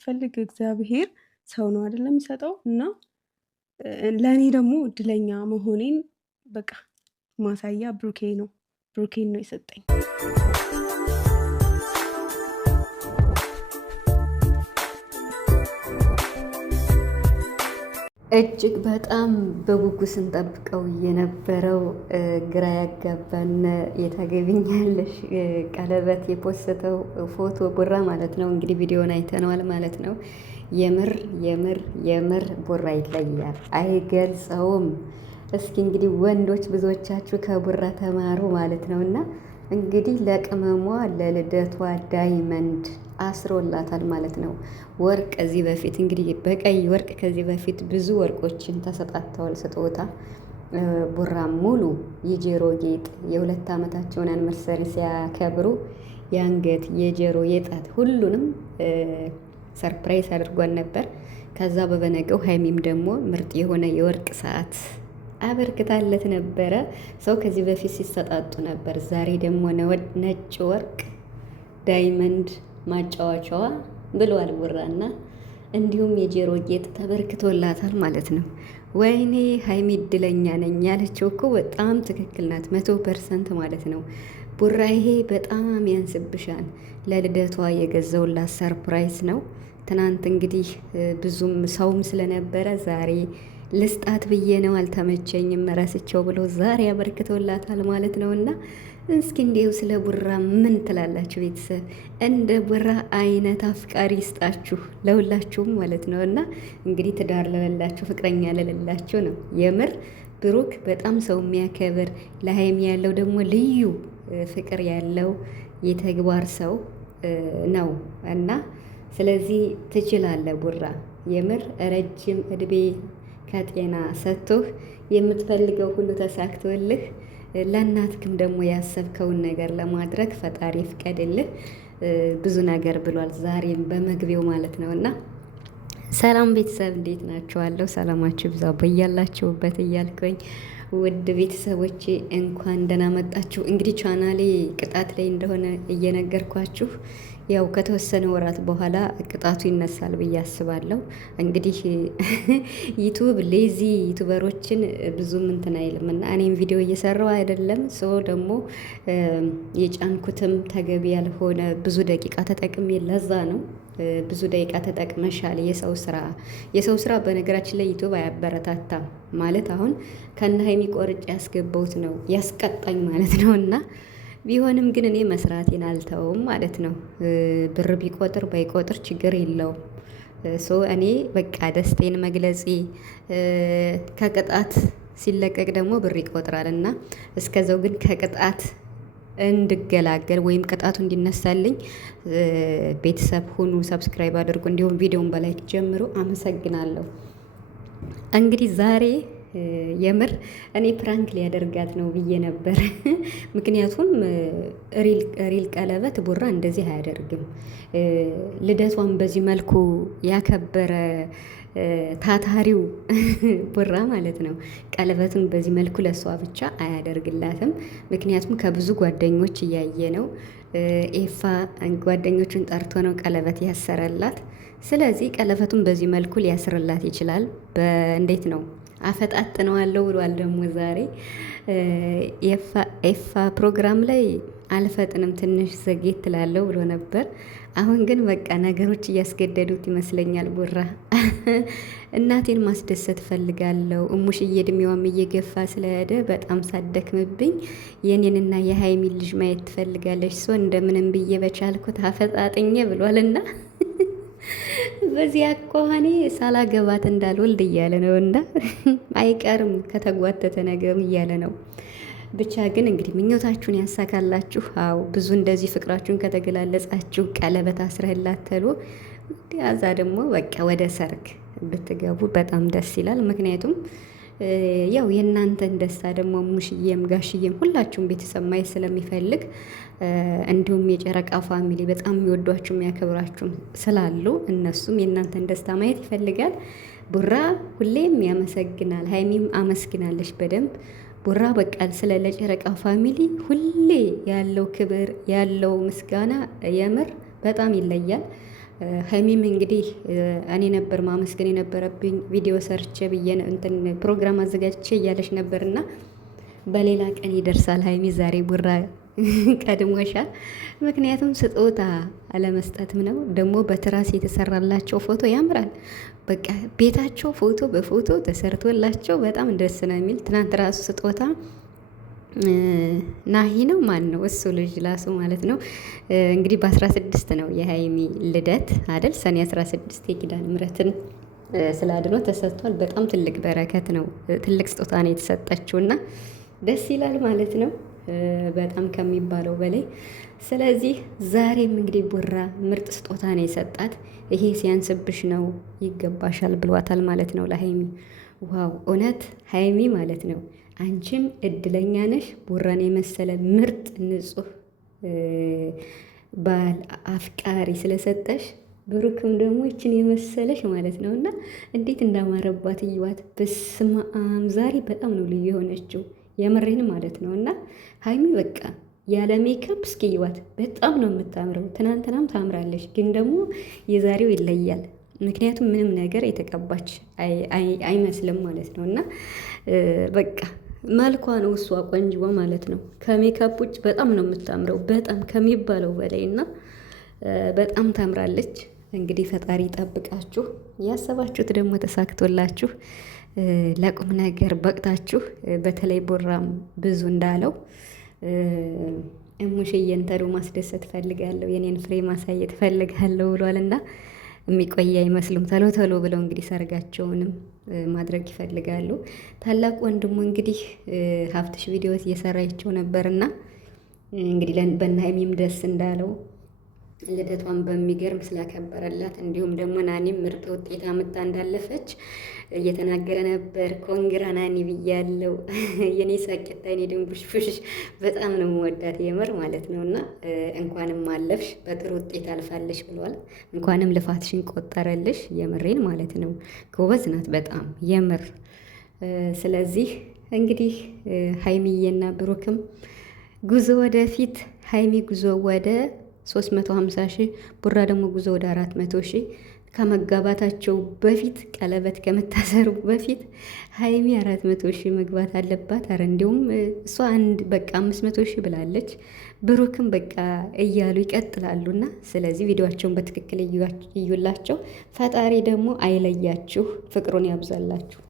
ፈልግ እግዚአብሔር ሰው ነው አይደለም የሚሰጠው እና ለእኔ ደግሞ እድለኛ መሆኔን በቃ ማሳያ ብሩኬ ነው። ብሩኬን ነው የሰጠኝ። እጅግ በጣም በጉጉት ስንጠብቀው የነበረው ግራ ያጋባን የታገቢኛለሽ ቀለበት የፖስተው ፎቶ ቡራ ማለት ነው። እንግዲህ ቪዲዮን አይተነዋል ማለት ነው። የምር የምር የምር ቡራ ይለያል፣ አይገልጸውም። እስኪ እንግዲህ ወንዶች ብዙዎቻችሁ ከቡራ ተማሩ ማለት ነው። እና እንግዲህ ለቅመሟ ለልደቷ ዳይመንድ አስሮላታል ማለት ነው። ወርቅ ከዚህ በፊት እንግዲህ በቀይ ወርቅ ከዚህ በፊት ብዙ ወርቆችን ተሰጣጥተዋል ስጦታ። ቡራ ሙሉ የጆሮ ጌጥ የ2 ዓመታቸውን አንቨርሰሪ ሲያከብሩ የአንገት የጆሮ የጣት ሁሉንም ሰርፕራይዝ አድርጓን ነበር። ከዛ በበነገው ሀይሚም ደግሞ ምርጥ የሆነ የወርቅ ሰዓት አበርክታለት ነበረ። ሰው ከዚህ በፊት ሲሰጣጡ ነበር። ዛሬ ደግሞ ነጭ ወርቅ ዳይመንድ ማጫወቻዋ ብሏል ቡራና እንዲሁም የጆሮ ጌጥ ተበርክቶላታል ማለት ነው። ወይኔ ሀይሚ እድለኛ ነኝ ያለችው እኮ በጣም ትክክል ናት፣ 100% ማለት ነው። ቡራ ይሄ በጣም ያንስብሻል። ለልደቷ የገዘውላት ሰርፕራይዝ ነው። ትናንት እንግዲህ ብዙም ሰውም ስለነበረ ዛሬ ልስጣት ብዬ ነው አልተመቸኝም ረስቸው ብሎ ዛሬ አበርክቶላታል ማለት ነው። እና እስኪ እንዲሁ ስለ ቡራ ምን ትላላችሁ ቤተሰብ? እንደ ቡራ አይነት አፍቃሪ ይስጣችሁ ለሁላችሁም ማለት ነው። እና እንግዲህ ትዳር ለሌላችሁ ፍቅረኛ ለሌላችሁ ነው የምር ብሩክ በጣም ሰው የሚያከብር ለሀይሚ ያለው ደግሞ ልዩ ፍቅር ያለው የተግባር ሰው ነው። እና ስለዚህ ትችላለህ ቡራ የምር ረጅም እድሜ ከጤና ሰጥቶህ የምትፈልገው ሁሉ ተሳክቶልህ ለእናትክም ደግሞ ያሰብከውን ነገር ለማድረግ ፈጣሪ ፍቀድልህ። ብዙ ነገር ብሏል ዛሬም በመግቢያው ማለት ነው። እና ሰላም ቤተሰብ እንዴት ናችኋለሁ? ሰላማችሁ ብዛ በያላችሁበት እያልኩኝ ውድ ቤተሰቦቼ እንኳን ደህና መጣችሁ። እንግዲህ ቻናሌ ቅጣት ላይ እንደሆነ እየነገርኳችሁ ያው ከተወሰነ ወራት በኋላ ቅጣቱ ይነሳል ብዬ አስባለሁ። እንግዲህ ዩቱብ ሌዚ ዩቱበሮችን ብዙም እንትን አይልም እና እኔም ቪዲዮ እየሰራው አይደለም። ሶ ደግሞ የጫንኩትም ተገቢ ያልሆነ ብዙ ደቂቃ ተጠቅሜ ለዛ ነው። ብዙ ደቂቃ ተጠቅመሻል። የሰው ስራ በነገራችን ላይ ዩቱብ አያበረታታም ማለት አሁን ከነ ሀይሚ ቆርጬ ያስገባሁት ነው ያስቀጣኝ ማለት ነው። እና ቢሆንም ግን እኔ መስራቴን አልተውም ማለት ነው። ብር ቢቆጥር ባይቆጥር ችግር የለውም። ሶ እኔ በቃ ደስቴን መግለጼ ከቅጣት ሲለቀቅ ደግሞ ብር ይቆጥራል እና እስከዛው ግን ከቅጣት እንድገላገል ወይም ቅጣቱ እንዲነሳልኝ ቤተሰብ ሁኑ፣ ሰብስክራይብ አድርጉ፣ እንዲሁም ቪዲዮን በላይክ ጀምሩ። አመሰግናለሁ። እንግዲህ ዛሬ የምር እኔ ፕራንክ ሊያደርጋት ነው ብዬ ነበር። ምክንያቱም ሪል ቀለበት ቡራ እንደዚህ አያደርግም። ልደቷን በዚህ መልኩ ያከበረ ታታሪው ቡራ ማለት ነው ቀለበቱን በዚህ መልኩ ለሷ ብቻ አያደርግላትም። ምክንያቱም ከብዙ ጓደኞች እያየ ነው። ኤፋ ጓደኞቹን ጠርቶ ነው ቀለበት ያሰረላት። ስለዚህ ቀለበቱን በዚህ መልኩ ሊያስርላት ይችላል። እንዴት ነው አፈጣጥነዋለሁ ብሏል። ደግሞ ዛሬ ኤፋ ፕሮግራም ላይ አልፈጥንም ትንሽ ዘጌት ትላለው ብሎ ነበር። አሁን ግን በቃ ነገሮች እያስገደዱት ይመስለኛል። ቡራ እናቴን ማስደሰት ፈልጋለሁ፣ እሙሽዬ እድሜዋም እየገፋ ስለሄደ በጣም ሳደክምብኝ የኔንና የሀይሚን ልጅ ማየት ትፈልጋለች። ሶ እንደምንም ብዬ በቻልኩት አፈጣጥኜ ብሏልና በዚህ አኳኋኔ ሳላገባት እንዳልወልድ እያለ ነው። እና አይቀርም ከተጓተተ ነገሩ እያለ ነው። ብቻ ግን እንግዲህ ምኞታችሁን ያሳካላችሁ። አዎ ብዙ እንደዚህ ፍቅራችሁን ከተገላለጻችሁ ቀለበት አስረህላት ተሎ ያዛ ደግሞ በቃ ወደ ሰርግ ብትገቡ በጣም ደስ ይላል። ምክንያቱም ያው የእናንተን ደስታ ደግሞ ሙሽዬም ጋሽዬም ሁላችሁም ቤተሰብ ማየት ስለሚፈልግ እንዲሁም የጨረቃ ፋሚሊ በጣም የሚወዷችሁ የሚያከብራችሁ ስላሉ እነሱም የእናንተን ደስታ ማየት ይፈልጋል። ቡራ ሁሌም ያመሰግናል። ሀይሚም አመስግናለች በደንብ ቡራ በቃ ስለ ለጨረቃ ፋሚሊ ሁሌ ያለው ክብር ያለው ምስጋና የምር በጣም ይለያል። ሀይሚም እንግዲህ እኔ ነበር ማመስገን የነበረብኝ ቪዲዮ ሰርቼ ብዬ እንትን ፕሮግራም አዘጋጅቼ እያለች ነበርና በሌላ ቀን ይደርሳል። ሀይሚ ዛሬ ቡራ ቀድሞሻል። ምክንያቱም ስጦታ አለመስጠትም ነው። ደግሞ በትራስ የተሰራላቸው ፎቶ ያምራል። በቃ ቤታቸው ፎቶ በፎቶ ተሰርቶላቸው በጣም ደስ ነው የሚል። ትናንት ራሱ ስጦታ ናሂ ነው ማን ነው እሱ ልጅ ላሱ ማለት ነው። እንግዲህ በ16 ነው የሀይሚ ልደት አይደል? ሰኔ 16 የኪዳነ ምሕረትን ስላድኖ ተሰጥቷል። በጣም ትልቅ በረከት ነው፣ ትልቅ ስጦታ ነው የተሰጠችው እና ደስ ይላል ማለት ነው በጣም ከሚባለው በላይ። ስለዚህ ዛሬም እንግዲህ ቡራ ምርጥ ስጦታ ነው የሰጣት። ይሄ ሲያንስብሽ ነው ይገባሻል ብሏታል ማለት ነው ለሀይሚ። ዋው እውነት ሀይሚ ማለት ነው አንቺም እድለኛ ነሽ። ቡራን የመሰለ ምርጥ ንጹህ ባል አፍቃሪ ስለሰጠሽ፣ ብሩክም ደግሞ ይችን የመሰለሽ ማለት ነው እና እንዴት እንዳማረባት እዩዋት። በስመ አብ ዛሬ በጣም ነው ልዩ የሆነችው የምሬን ማለት ነው። እና ሀይሚ በቃ ያለ ሜካፕ እስኪ እዩዋት፣ በጣም ነው የምታምረው። ትናንትናም ታምራለች፣ ግን ደግሞ የዛሬው ይለያል። ምክንያቱም ምንም ነገር የተቀባች አይመስልም ማለት ነው እና በቃ መልኳ ነው እሷ ቆንጅዋ ማለት ነው። ከሜካፕ ውጭ በጣም ነው የምታምረው፣ በጣም ከሚባለው በላይ እና በጣም ታምራለች። እንግዲህ ፈጣሪ ጠብቃችሁ፣ ያሰባችሁት ደግሞ ተሳክቶላችሁ ለቁም ነገር በቅታችሁ። በተለይ ቡራም ብዙ እንዳለው እሙሽዬን ተሎ ማስደሰት ፈልጋለሁ፣ የኔን ፍሬ ማሳየት ፈልጋለሁ ብሏልና የሚቆይ አይመስሉም። ተሎ ተሎ ብለው እንግዲህ ሰርጋቸውንም ማድረግ ይፈልጋሉ። ታላቅ ወንድሙ እንግዲህ ሀብትሽ ቪዲዮ እየሰራቸው ነበርና እንግዲህ በእነ ሀይሚም ደስ እንዳለው ልደቷን በሚገርም ስላከበረላት፣ እንዲሁም ደግሞ ናኒም ምርጥ ውጤት አምጣ እንዳለፈች እየተናገረ ነበር። ኮንግራ ናኒ ብያለው። የኔ ሳቄታ የኔ ድንቡሽቡሽ በጣም ነው መወዳት የምር ማለት ነው። እና እንኳንም አለፍሽ በጥሩ ውጤት አልፋለሽ ብለዋል። እንኳንም ልፋትሽን ቆጠረልሽ። የምሬን ማለት ነው። ጎበዝ ናት በጣም የምር። ስለዚህ እንግዲህ ሀይሚዬና ብሩክም ጉዞ ወደፊት፣ ሀይሚ ጉዞ ወደ 350 ሺህ፣ ቡራ ደግሞ ጉዞ ወደ 400 ሺህ። ከመጋባታቸው በፊት ቀለበት ከመታሰሩ በፊት ሀይሚ 400 ሺህ መግባት አለባት። አረ እንዲሁም እሷ በቃ 500 ሺህ ብላለች። ብሩክም በቃ እያሉ ይቀጥላሉና ስለዚህ ቪዲዮቸውን በትክክል እዩላቸው። ፈጣሪ ደግሞ አይለያችሁ፣ ፍቅሩን ያብዛላችሁ።